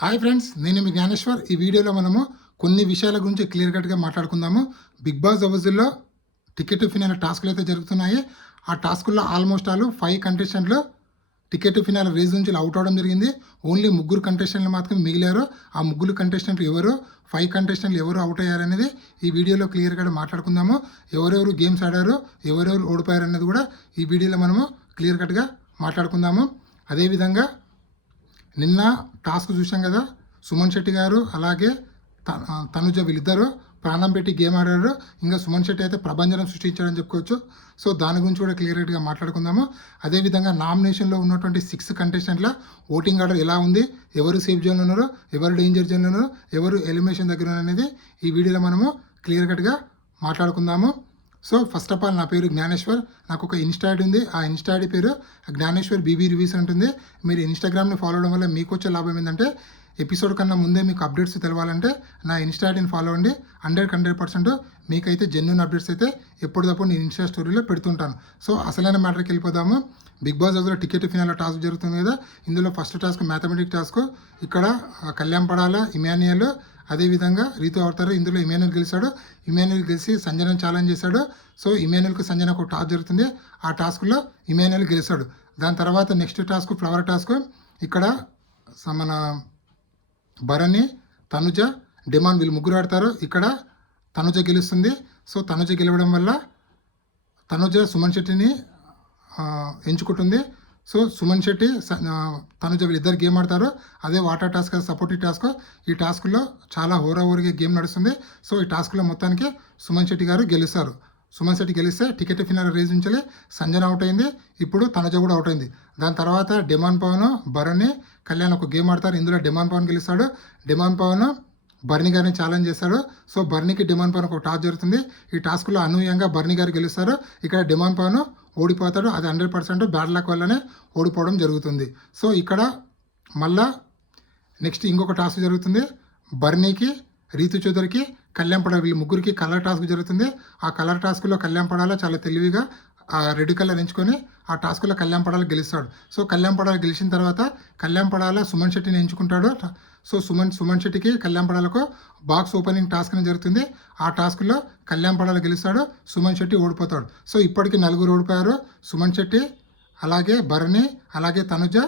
Hi friends, నేను మీ జ్ఞానేశ్వర్. ఈ వీడియోలో మనము కొన్ని విషయాల గురించి క్లియర్ కట్గా మాట్లాడుకుందాము. బిగ్ బాస్ హౌస్లో టికెట్ ఫినాల్ టాస్క్లు అయితే జరుగుతున్నాయి. ఆ టాస్కుల్లో ఆల్మోస్ట్ 5 కంటెస్టెంట్లు టికెట్ ఫినాల్ రేస్ నుంచి అవుట్ అవడం జరిగింది. ఓన్లీ 3 కంటెస్టెంట్లు మాత్రమే మిగిలారు. ఆ 3 కంటెస్టెంట్లు ఎవరు, 5 కంటెస్టెంట్లు ఎవరు అవుట్ అయ్యారనేది ఈ వీడియోలో క్లియర్గా మాట్లాడుకుందాము. ఎవరెవరు గేమ్స్ ఆడారు, ఎవరెవరు ఓడిపోయారు అనేది కూడా ఈ వీడియోలో మనము క్లియర్ కట్గా మాట్లాడుకుందాము. అదేవిధంగా నిన్న టాస్క్ చూసాం కదా, సుమన్ శెట్టి గారు అలాగే తనుజ వీళ్ళిద్దరూ ప్రాణం పెట్టి గేమ్ ఆడారు. ఇంకా సుమన్ శెట్టి అయితే ప్రభంజనం సృష్టించాడని చెప్పుకోవచ్చు. సో దాని గురించి కూడా క్లియర్గా మాట్లాడుకుందాము. అదేవిధంగా నామినేషన్లో ఉన్నటువంటి 6 కంటెస్టెంట్ల ఓటింగ్ ఆర్డర్ ఎలా ఉంది, ఎవరు సేఫ్ జోన్లో ఉన్నారో, ఎవరు డేంజర్ జోన్లో ఉన్నారో, ఎవరు ఎలిమినేషన్ దగ్గర అనేది ఈ వీడియోలో మనము క్లియర్ కట్గా మాట్లాడుకుందాము. సో ఫస్ట్ ఆఫ్ ఆల్, నా పేరు జ్ఞానేశ్వర్. నాకు ఒక ఇన్స్టా ఐడి ఉంది. ఆ ఇన్స్టా ఐడి పేరు జ్ఞానేశ్వర్ బీబీ రివ్యూస్ ఉంటుంది. మీరు ఇన్స్టాగ్రామ్ని ఫాలో అవడం వల్ల మీకు వచ్చే లాభం ఏంటంటే, ఎపిసోడ్ కన్నా ముందే మీకు అప్డేట్స్ తెలవాలంటే నా ఇన్స్టా ఐడిని ఫాలో అవ్వండి. 100% మీకైతే జెన్యూన్ అప్డేట్స్ అయితే ఎప్పటికప్పుడు నేను ఇన్స్టా స్టోరీలో పెడుతుంటాను. సో అసలైన మ్యాటర్కి వెళ్ళిపోదాము. బిగ్ బాస్ హౌస్లో టికెట్ ఫినాల్ టాస్క్ జరుగుతుంది కదా. ఇందులో ఫస్ట్ టాస్క్ మ్యాథమెటిక్ టాస్క్. ఇక్కడ కళ్యాణ్ పడాల, ఇమాన్యుయల్, అదేవిధంగా రీతు అవుతారు. ఇందులో ఇమాన్యుయల్ గెలిచాడు. ఇమాన్యుయల్ గెలిచి సంజన ఛాలెంజ్ చేశాడు. సో ఇమాన్యుయల్కి సంజనకు ఒక టాస్క్ జరుగుతుంది. ఆ టాస్క్లో ఇమాన్యుయల్ గెలిచాడు. దాని తర్వాత నెక్స్ట్ టాస్క్ ఫ్లవర్ టాస్క్. ఇక్కడ మన భరణి, తనుజ, డిమాండ్ వీళ్ళు ముగ్గురు ఆడతారు. ఇక్కడ తనుజ గెలుస్తుంది. సో తనుజ గెలవడం వల్ల తనుజ సుమన్ శెట్టిని ఎంచుకుంటుంది. సో సుమన్ శెట్టి, తనుజ వీళ్ళిద్దరు గేమ్ ఆడతారు. అదే వాటర్ టాస్క్, సపోర్టివ్ టాస్క్. ఈ టాస్క్లో చాలా హోరాహోరీగా గేమ్ నడుస్తుంది. సో ఈ టాస్క్లో మొత్తానికి సుమన్ శెట్టి గారు గెలుస్తారు. సుమన్ శెట్టి గెలిస్తే టికెట్ ఫినాల్ రేజ్ నుంచి సంజన అవుట్ అయింది. ఇప్పుడు తనుజ కూడా అవుట్ అయింది. దాని తర్వాత డిమాండ్ పవన్, భరణి, కళ్యాణ్ ఒక గేమ్ ఆడతారు. ఇందులో డిమాండ్ పవన్ గెలుస్తాడు. డిమాండ్ పవన్ బర్నీ గారిని ఛాలెంజ్ చేశాడు. సో బర్నీకి డిమాండ్ పవన్ ఒక టాస్క్ జరుగుతుంది. ఈ టాస్క్లో అనూహ్యంగా బర్నీ గారు గెలుస్తారు. ఇక్కడ డిమాండ్ పవన్ ఓడిపోతాడు. అది 100% బ్యాడ్ లక్ వల్లనే ఓడిపోవడం జరుగుతుంది. సో ఇక్కడ మళ్ళా నెక్స్ట్ ఇంకొక టాస్క్ జరుగుతుంది. బర్నీకి, రీతు చౌదరికి, కళ్యాణ్ పడాల వీళ్ళు ముగ్గురికి కలర్ టాస్క్ జరుగుతుంది. ఆ కలర్ టాస్క్లో కళ్యాణ్ పడాల చాలా తెలివిగా ఆ రెడ్ కలర్ ఎంచుకొని ఆ టాస్క్లో కళ్యాణ్ పడాల గెలుస్తాడు. సో కళ్యాణ్ పడాల గెలిచిన తర్వాత కళ్యాణ్ పడాల సుమన్ శెట్టిని ఎంచుకుంటాడు. సో సుమన్ శెట్టికి, కళ్యాణ్ పడాలకు బాక్స్ ఓపెనింగ్ టాస్క్ అని జరుగుతుంది. ఆ టాస్క్లో కళ్యాణ్ పడాల గెలుస్తాడు. సుమన్ శెట్టి ఓడిపోతాడు. సో ఇప్పటికి 4 ఓడిపోయారు. సుమన్ శెట్టి, అలాగే భరణి, అలాగే తనుజ,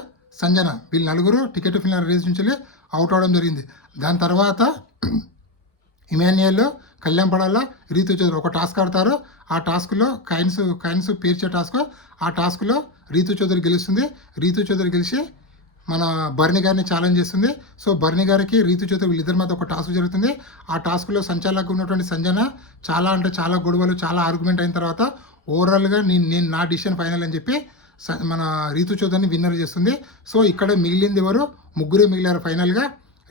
సంజన వీళ్ళు 4 టికెట్ ఫినాల్ రేస్ నుంచి అవుట్ అవడం జరిగింది. దాని తర్వాత ఇమాన్యుయల్, కళ్యాణ్ పడాల, రీతు చౌదరి ఒక టాస్క్ ఆడతారు. ఆ టాస్క్లో కాయిన్స్ పేర్చే టాస్క్. ఆ టాస్క్లో రీతు చౌదరి గెలుస్తుంది. రీతు చౌదరి గెలిచి మన బర్నీ గారిని ఛాలెంజ్ చేస్తుంది. సో బర్నీ గారికి, రీతు చౌదరి వీళ్ళిద్దరి మధ్య ఒక టాస్క్ జరుగుతుంది. ఆ టాస్క్లో సంచాలకుగా ఉన్నటువంటి సంజన చాలా గొడవలు, చాలా ఆర్గ్యుమెంట్ అయిన తర్వాత ఓవరాల్గా నేను నా డిసిషన్ ఫైనల్ అని చెప్పి మన రీతు చౌదరిని విన్నర్ చేస్తుంది. సో ఇక్కడ మిగిలింది ఎవరు? ముగ్గురే మిగిలారు ఫైనల్గా.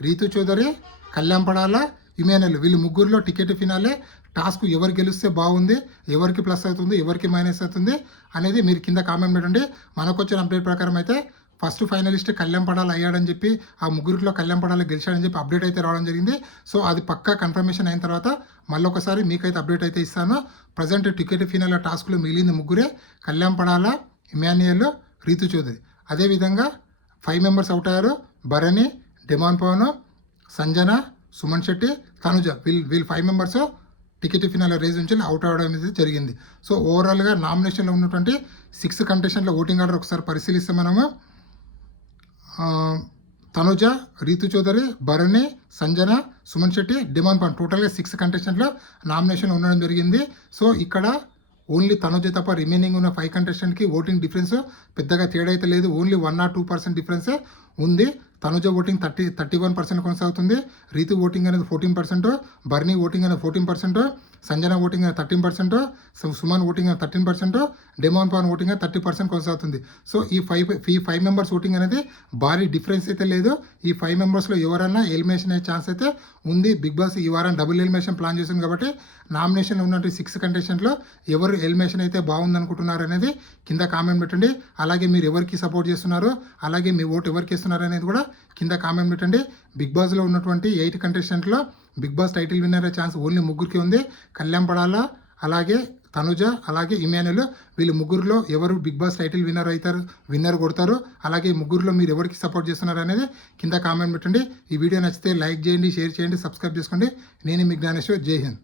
రీతు చౌదరి, కళ్యాణ్ పడాల, ఇమాన్యుయల్ వీళ్ళు ముగ్గురులో టికెట్ ఫినాలే. టాస్క్ ఎవరు గెలిస్తే బాగుంది, ఎవరికి ప్లస్ అవుతుంది, ఎవరికి మైనస్ అవుతుంది అనేది మీరు కింద కామెంట్ పెట్టండి. మనకు వచ్చిన అప్డేట్ ప్రకారం అయితే ఫస్ట్ ఫైనలిస్ట్ కళ్యాణ్ పడాల అయ్యాడని చెప్పి, ఆ ముగ్గురిలో కళ్యాణ్ పడాల గెలిచాడని చెప్పి అప్డేట్ అయితే రావడం జరిగింది. సో అది పక్కా కన్ఫర్మేషన్ అయిన తర్వాత మళ్ళీ ఒకసారి మీకైతే అప్డేట్ అయితే ఇస్తాను. ప్రజెంట్ టికెట్ ఫినాల్ టాస్క్లో మిగిలింది ముగ్గురే: కళ్యాణ్ పడాల, ఇమాన్యుయల్, రీతు చౌదరి. అదేవిధంగా 5 మెంబర్స్ అవుట్ అయ్యారు. భరణి, డిమాండ్ పవన్, సంజన, సుమన్ శెట్టి, తనుజ వీళ్ళు 5 మెంబర్స్ టికెట్ ఫినాల్ రేజ్ నుంచి అవుట్ అవ్వడం అనేది జరిగింది. సో ఓవరాల్గా నామినేషన్లో ఉన్నటువంటి 6 కంటెస్టెంట్ల ఓటింగ్ ఆర్డర్ ఒకసారి పరిశీలిస్తే మనము తనుజ, రీతు చౌదరి, భరణి, సంజన, సుమన్ శెట్టి, డిమాండ్ పవన్ టోటల్గా 6 కంటెస్టెంట్లో నామినేషన్ ఉండడం జరిగింది. సో ఇక్కడ ఓన్లీ తనుజ తప్ప రిమైనింగ్ ఉన్న 5 కంటెస్టెంట్కి ఓటింగ్ డిఫరెన్స్ పెద్దగా తేడా అయితే లేదు. ఓన్లీ 1 or 2% డిఫరెన్సే ఉంది. తనుజ ఓటింగ్ 31% కొనసాగుతుంది. రీతు ఓటింగ్ అనేది 14%, బర్నీ ఓటింగ్ అనేది 14%, సంజన ఓటింగ్ అనేది 13%, సుమన్ ఓటింగ్ అనేది 13%, డిమాండ్ పవన్ ఓటింగ్ అనేది 30% కొనసాగుతుంది. సో ఈ 5 మెంబర్స్ ఓటింగ్ అనేది భారీ డిఫరెన్స్ అయితే లేదు. ఈ 5 మెంబర్స్లో ఎవరైనా ఎలిమినేషన్ అయ్యే ఛాన్స్ అయితే ఉంది. బిగ్ బాస్ ఈ వారం డబుల్ ఎలిమినేషన్ ప్లాన్ చేసింది కాబట్టి నామినేషన్లో ఉన్నటువంటి 6 కంటెస్టెంట్లో ఎవరు ఎలిమినేషన్ అయితే బాగుంది అనుకుంటున్నారు అనేది కింద కామెంట్ పెట్టండి. అలాగే మీరు ఎవరికి సపోర్ట్ చేస్తున్నారు, అలాగే మీ ఓటు ఎవరికి ఇస్తున్నారు అనేది కూడా కింద కామెంట్ పెట్టండి. బిగ్ బాస్లో ఉన్నటువంటి 8 కంటెస్టెంట్లో big boss title winner chance only ముగ్గురికి ఉంది: కళ్యాణ్ పడాల, అలాగే తనుజ అలాగే ఇమాన్యుల్ వీళ్ళు ముగ్గురులో ఎవరు బిగ్ బాస్ టైటిల్ విన్నర్ కొడతారు, అలాగే ముగ్గురులో మీరు ఎవరికి సపోర్ట్ చేస్తున్నారు అనేది కింద కామెంట్ పెట్టండి. ఈ వీడియో నచ్చితే లైక్ చేయండి, షేర్ చేయండి, సబ్స్క్రైబ్ చేసుకోండి. నేను మీ జ్ఞానేశ్వర్. జై హింద్.